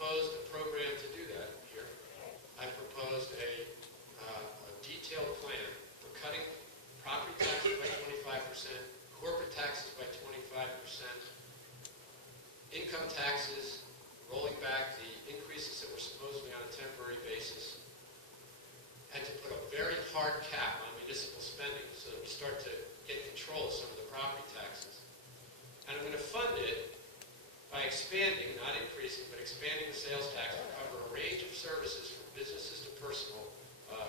proposed a program to do that here. I proposed a detailed plan for cutting property taxes by 25%, corporate taxes by 25%, income taxes, rolling back the increases that were supposedly on a temporary basis, and to put a very hard cap on municipal spending so that we start to get control of some of the property taxes. And I'm going to fund it by expanding, not increasing, but expanding the sales tax to cover a range of services from businesses to personal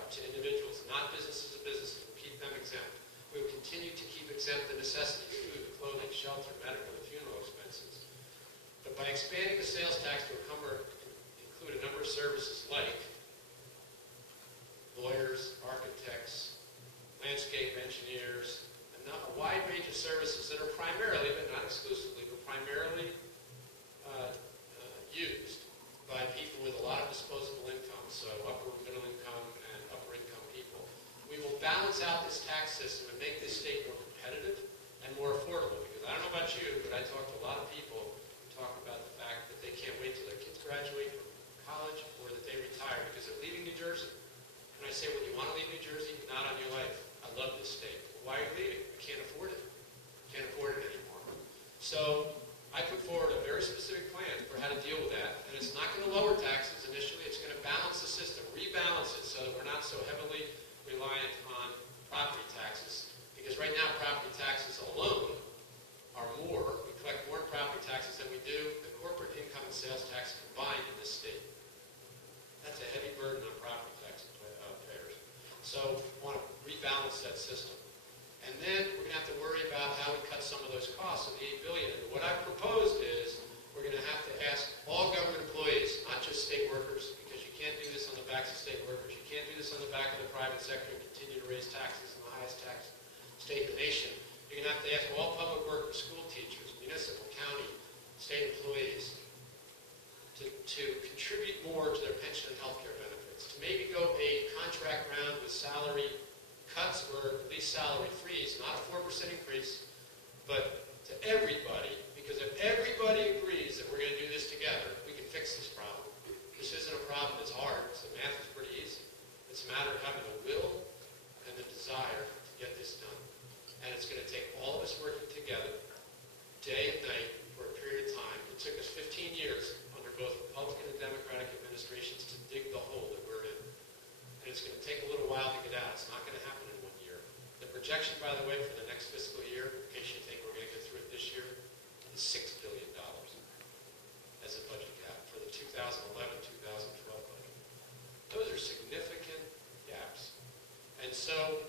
to individuals, not businesses to businesses. We'll keep them exempt. We will continue to keep exempt the necessities, food, clothing, shelter, medical, and funeral expenses. But by expanding the sales tax to include a number of services like lawyers, architects, landscape engineers, a wide range of services that are primarily, but not exclusively, but primarily used by people with a lot of disposable income, so upper middle income and upper income people. We will balance out this tax system and make this state more competitive and more affordable. Because I don't know about you, but I talk to a lot of people who talk about the fact that they can't wait till their kids graduate from college or that they retire because they're leaving New Jersey. And I say, well, you want to leave New Jersey? Not on your life. I love this state. Well, why are you leaving? I can't afford it. Can't afford it anymore. So I put forward a very specific plan for how to deal with that. And it's not going to lower taxes initially. It's going to balance the system, rebalance it so that we're not so heavily reliant on property taxes. Because right now, property taxes alone are more. We collect more property taxes than we do the corporate income and sales tax combined in this state. That's a heavy burden on property tax payers. So we want to rebalance that system. And then we're going to have to worry about how we cut some of those costs of the $8 billion. And what I've proposed is we're going to have to ask all government employees, not just state workers, because you can't do this on the backs of state workers. You can't do this on the back of the private sector and continue to raise taxes in the highest tax state in the nation. You're going to have to ask all public workers, school teachers, municipal, county, state employees to contribute more to their pension and health care benefits, to maybe go a contract round with salary cuts or at least salary freeze, not a 4% increase, but to everybody, because if everybody agrees that we're going to do this together, we can fix this problem. This isn't a problem that's hard, so math is pretty easy. It's a matter of having the will and the desire to get this done. And it's going to take all of us working together, day and night, for a period of time. It took us 15 years under both Republican and Democratic administrations to dig the hole that we're in. And it's going to take a little while to get out. It's not going to happen in 1 year. The projection, by the way, for the next fiscal year, in case you think we're going to get through it this year, is $6 billion as a budget gap for the 2011-2012 budget. Those are significant gaps. And so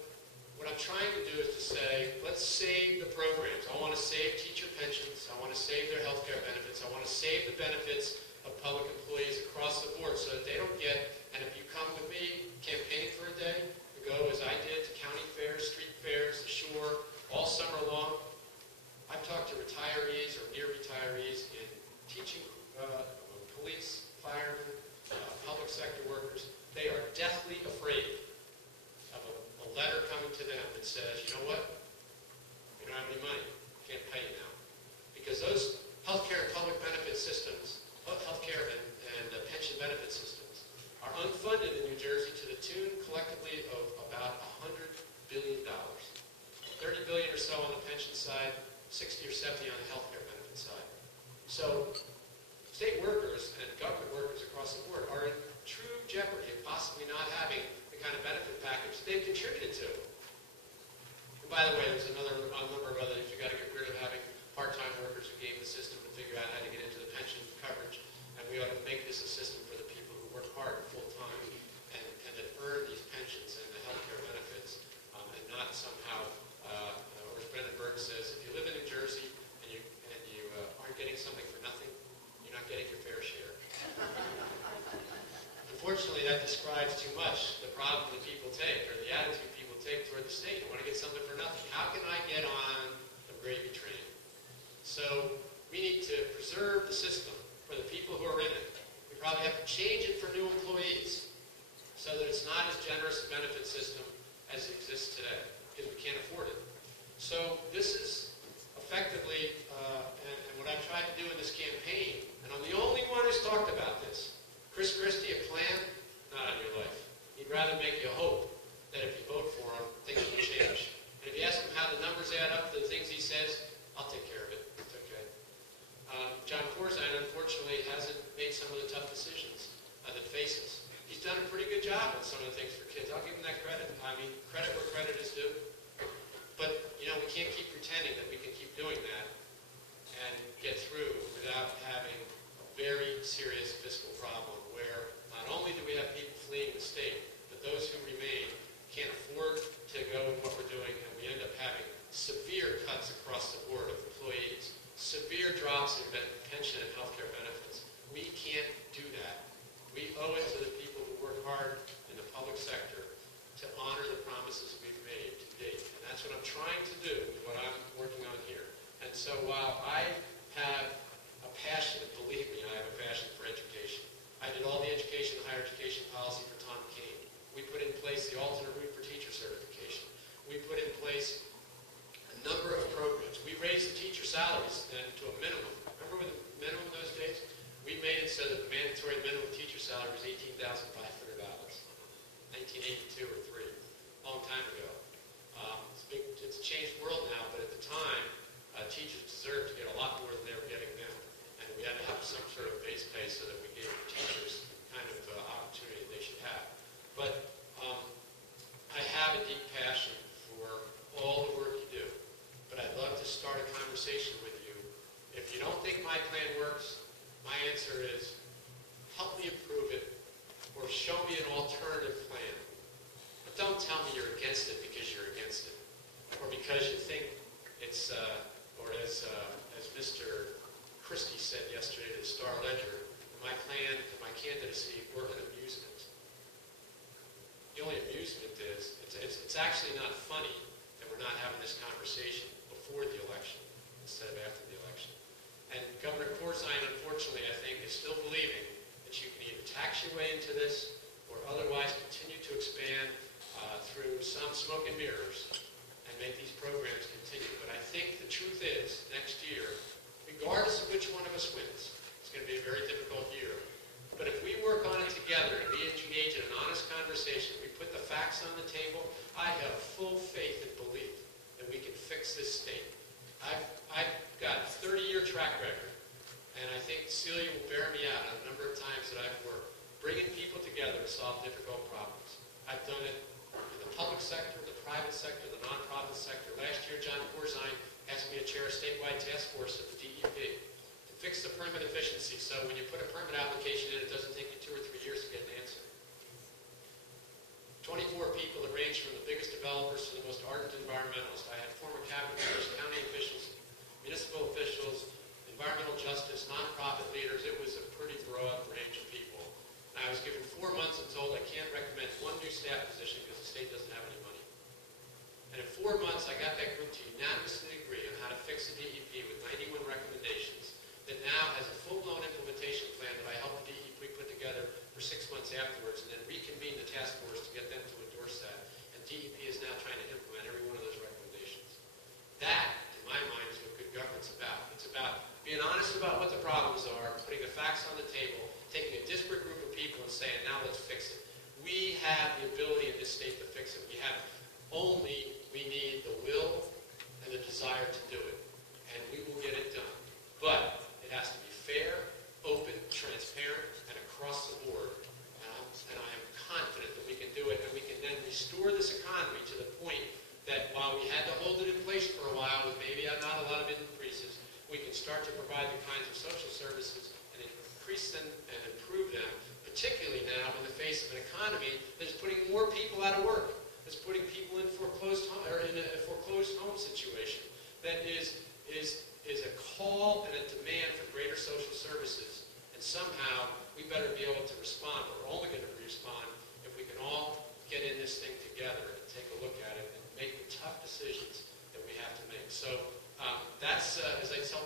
what I'm trying to do is to say, let's save the programs. I want to save teacher pensions. I want to save their health care benefits. I want to save the benefits of public employees across the board so that they don't get, and if you come with me campaigning for a day, to go as I did to county fairs, street fairs, the shore, all summer long. I've talked to retirees or near retirees in teaching, police, firemen, public sector workers. They are deathly afraid of a letter coming to them that says, you know what, you don't have any money, can't pay you now. Because those healthcare and public benefit systems, healthcare and pension benefit systems, are unfunded in New Jersey to the tune collectively of about $100 billion. 30 billion or so on the pension side, 60 or 70 on the healthcare benefit side. So state workers and government workers across the board are in true jeopardy of possibly not having the kind of benefit package they've contributed to. And by the way, there's a number of other things. You've got to get rid of having part-time workers who game the system to figure out how to get into the pension coverage. And we ought to make this a system for the people who work hard full-time and that earn these pensions and the health care benefits, and not somehow, or as Brendan Burke says, if you live in New Jersey and you aren't getting something for nothing, you're not getting your fair share. Unfortunately, that describes too much the problem that people take, or the attitude people take toward the state. They want to get something for nothing. How can I get on the gravy train? So we need to preserve the system for the people who are in it. We probably have to change it for new employees so that it's not as generous a benefit system as it exists today, because we can't afford it. So this is effectively, and what I've tried to do in this campaign, and I'm the only one who's talked about this. serious fiscal problem where not only do we have people fleeing the state, but those who remain can't afford to go with what we're doing, and we end up having severe cuts across the board of employees, severe drops in pension and healthcare benefits. We can't do that. We owe it to the people who work hard in the public sector to honor the promises we've made to date. And that's what I'm trying to do with what I'm working on here. And so while I have a passion, believe me, I have a passion for education. I did all the education and higher education policy for Tom Kane. We put in place the alternate route for teacher certification. We put in place a number of programs. We raised the teacher salaries then to a minimum. Remember what the minimum in those days? We made it so that the mandatory minimum teacher salary was $18,500. 1982 or 3, a long time ago. It's a changed world now, but at the time, teachers deserved to get a lot more than they were getting then. And we had to have some sort of base pay so that we gave the teachers the kind of opportunity they should have. But I have a deep passion for all the work you do. But I'd love to start a conversation with you. If you don't think my plan works, my answer is help me improve it or show me an alternative plan. But don't tell me you're against it because you're against it. Or because you think it's, or as Mr. Christie said yesterday to the Star-Ledger, my plan and my candidacy were an amusement. The only amusement is, it's actually not funny that we're not having this conversation before the election instead of after the election. And Governor Corzine, unfortunately, I think, is still believing that you can either tax your way into this or otherwise continue to expand through some smoke and mirrors and make these programs continue. But I think the truth is, next year, regardless of which one of us wins, it's going to be a very difficult year. But if we work on it together and we engage in an honest conversation, we put the facts on the table, I have full faith and belief that we can fix this state. I've got a 30-year track record, and I think Celia will bear me out on a number of times that I've worked, bringing people together to solve difficult problems. I've done it in the public sector, the private sector, the nonprofit sector. Last year, John Corzine asked me to chair a statewide task force at the DEP to fix the permit efficiency, so when you put a permit application in, it doesn't take you 2 or 3 years to get an answer. 24 people that range from the biggest developers to the most ardent environmentalists. I had former cabinet members, county officials, municipal officials, environmental justice, nonprofit leaders. It was a pretty broad range of people. And I was given 4 months and told I can't recommend one new staff position because the state doesn't have any money. And in 4 months, I got that group to unanimously agree on how to fix the DEP with 91 recommendations that now has a full-blown implementation plan that I helped the DEP put together for 6 months afterwards and then reconvene the task force to get them to endorse that. And DEP is now trying to implement every one of those recommendations. That, in my mind, is what good government's about. It's about being honest about what the problems are, putting the facts on the table, taking a disparate group of people and saying, now let's fix it. We have the ability in this state to fix it. We need the will and the desire to do it. And we will get it done. But it has to be fair, open, transparent, and across the board. And I am confident that we can do it, and we can then restore this economy to the point that while we had to hold it in place for a while with maybe not a lot of increases, we can start to provide the kinds of social services and increase them and improve them, particularly now in the face of an economy that is putting more people out of work, that's putting people in foreclosed home, or in a foreclosed home situation, that is a call and a demand for greater social services. And somehow we better be able to respond. But we're only going to respond if we can all get in this thing together and take a look at it and make the tough decisions that we have to make. So that's, as I tell